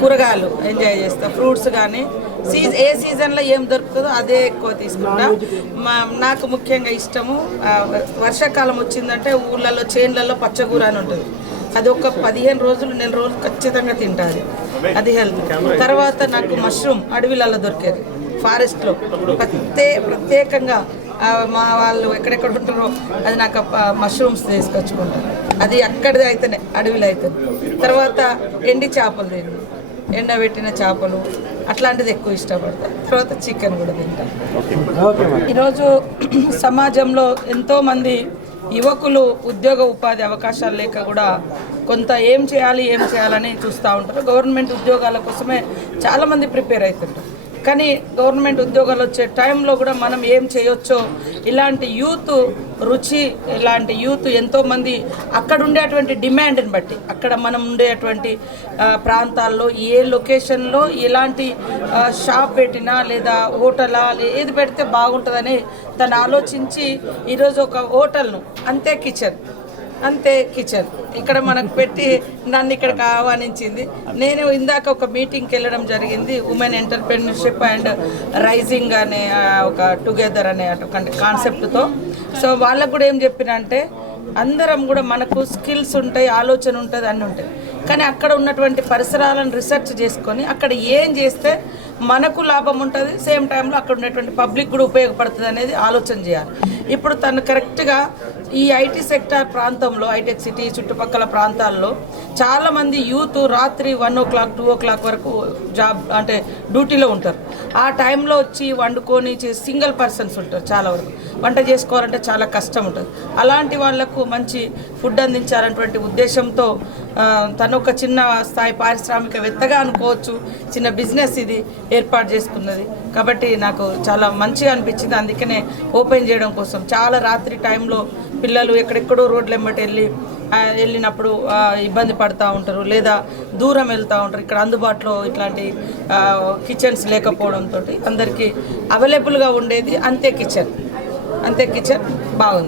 కూరగాయలు ఎంజాయ్ చేస్తా, ఫ్రూట్స్ కానీ ఏ సీజన్లో ఏం దొరుకుతుందో అదే ఎక్కువ తీసుకుంటా. నాకు ముఖ్యంగా ఇష్టము వర్షాకాలం వచ్చిందంటే ఊళ్ళల్లో చేన్లలో పచ్చగూర అని ఉంటుంది. అది ఒక 15 రోజులు నెల రోజులు ఖచ్చితంగా తింటుంది, అది హెల్త్. తర్వాత నాకు మష్రూమ్ అడవిలలో దొరికేది ఫారెస్ట్లో ప్రత్యేకంగా మా వాళ్ళు ఎక్కడెక్కడ ఉంటారో అది నాకు మష్రూమ్స్ తీసుకొచ్చుకుంటారు, అది అక్కడిది అయితేనే అడవిలో అయితే. తర్వాత ఎండి చేపలు తింటాను, ఎండబెట్టిన చేపలు అట్లాంటిది ఎక్కువ ఇష్టపడతాను. తర్వాత చికెన్ కూడా తింటాను. ఈరోజు సమాజంలో ఎంతోమంది యువకులు ఉద్యోగ ఉపాధి అవకాశాలు లేక కూడా కొంత ఏం చేయాలని చూస్తూ ఉంటారు. గవర్నమెంట్ ఉద్యోగాల కోసమే చాలామంది ప్రిపేర్ అవుతుంటారు. కానీ గవర్నమెంట్ ఉద్యోగాలు వచ్చే టైంలో కూడా మనం ఏం చేయొచ్చో ఇలాంటి యూత్ రుచి, ఇలాంటి యూత్ ఎంతోమంది అక్కడ ఉండేటువంటి డిమాండ్ని బట్టి, అక్కడ మనం ఉండేటువంటి ప్రాంతాల్లో ఏ లొకేషన్లో ఎలాంటి షాప్ పెట్టినా లేదా హోటలా ఏది పెడితే బాగుంటుందని తను ఆలోచించి ఈరోజు ఒక హోటల్ను అంతే కిచెన్ ఇక్కడ మనకు పెట్టి నన్ను ఇక్కడికి ఆహ్వానించింది. నేను ఇందాక ఒక మీటింగ్కి వెళ్ళడం జరిగింది, ఉమెన్ ఎంటర్ప్రెన్యూర్షిప్ అండ్ రైజింగ్ అనే ఒక టుగెదర్ అనే అటువంటి కాన్సెప్ట్తో. సో వాళ్ళకు కూడా ఏం చెప్పిన అంటే అందరం కూడా మనకు స్కిల్స్ ఉంటాయి, ఆలోచన ఉంటుంది, అన్నీ ఉంటాయి. కానీ అక్కడ ఉన్నటువంటి పరిసరాలను రీసెర్చ్ చేసుకొని అక్కడ ఏం చేస్తే మనకు లాభం ఉంటుంది, సేమ్ టైంలో అక్కడ ఉన్నటువంటి పబ్లిక్ కూడా ఉపయోగపడుతుంది అనేది ఆలోచన చేయాలి. ఇప్పుడు తను కరెక్ట్గా ఈ ఐటీ సెక్టార్ ప్రాంతంలో, హైటెక్ సిటీ చుట్టుపక్కల ప్రాంతాల్లో చాలామంది యూత్ రాత్రి 1 o'clock 2 o'clock వరకు జాబ్ అంటే డ్యూటీలో ఉంటారు. ఆ టైంలో వచ్చి వండుకొని సింగిల్ పర్సన్స్ ఉంటారు, చాలా వరకు వంట చేసుకోవాలంటే చాలా కష్టం ఉంటుంది. అలాంటి వాళ్లకు మంచి ఫుడ్ అందించాలన్నటువంటి ఉద్దేశంతో తను ఒక చిన్న స్థాయి పారిశ్రామికవేత్తగా అనుకోవచ్చు, చిన్న బిజినెస్ ఇది ఏర్పాటు చేసుకున్నది. కాబట్టి నాకు చాలా మంచిగా అనిపించింది. అందుకనే ఓపెన్ చేయడం కోసం చాలా రాత్రి టైంలో పిల్లలు ఎక్కడెక్కడో రోడ్లు వెంబడి వెళ్ళినప్పుడు ఇబ్బంది పడుతూ ఉంటారు, లేదా దూరం వెళ్తూ ఉంటారు. ఇక్కడ అందుబాటులో ఇట్లాంటి కిచెన్స్ లేకపోవడంతో అందరికీ అవైలబుల్గా ఉండేది అంతే కిచెన్ బాగుంది.